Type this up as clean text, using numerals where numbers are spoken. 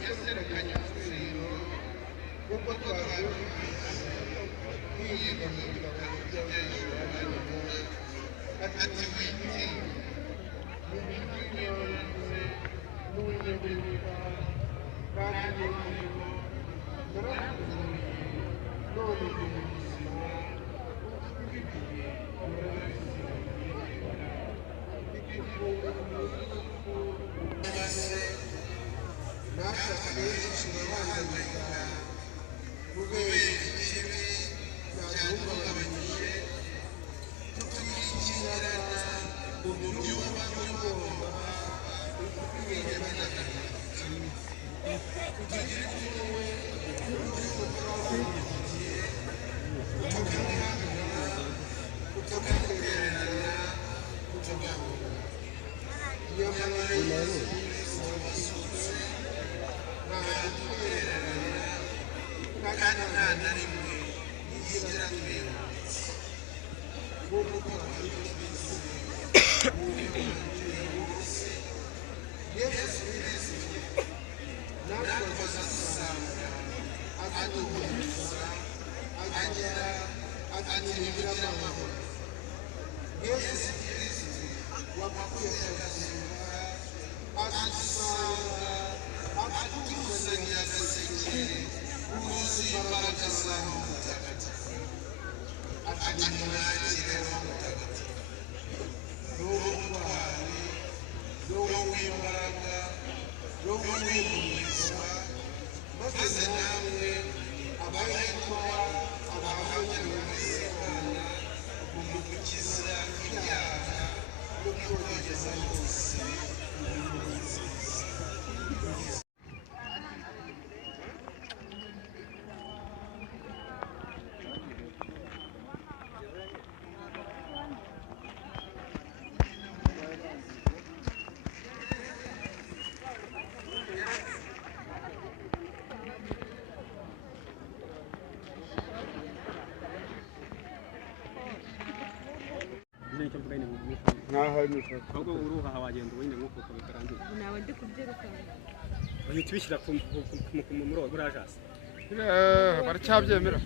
yaserukanye umuriro kuko twavuye kwiga mu bitabo by'abanyeshuri ati witi n'uwinyeguruka kandi n'umuriro narakuzuye none ndi mu buzima bw'ibikuye natwe akenshi turabangamiza kubera ikibi byaduhungabanyije tukikinirana mu byumba by'ubwoba twiyemeza tugira impuhwe n'uburyo twabashyigikiye tukabihanira tukabihererana tukabihura nyamara yesu wabasutse ntadutererana kandi nta na rimwe yigira twihuse kuko twabigize mu by'umubiri wose yesu kristo natwe azadusanga aduhumuriza agira aturingira amahoro yesu kristo wakuye akazuba adusanga atuzaniye agaseke kuzuye imbaraga zaho mutagatifu ati mwakire roho mutagatifu roho w'ubutwari roho w'imbaraga roho w'ihumurizwa maze namwe abahitwa abahamya b'Imana mu gukiza ibyaha no kogeza hose imirimo nziza. ahubwo uruha wagenda wenyine nk'uko bikarangira nawe ndi kubyirukana bahita bishyira ku muriro burajasi baracyabyemera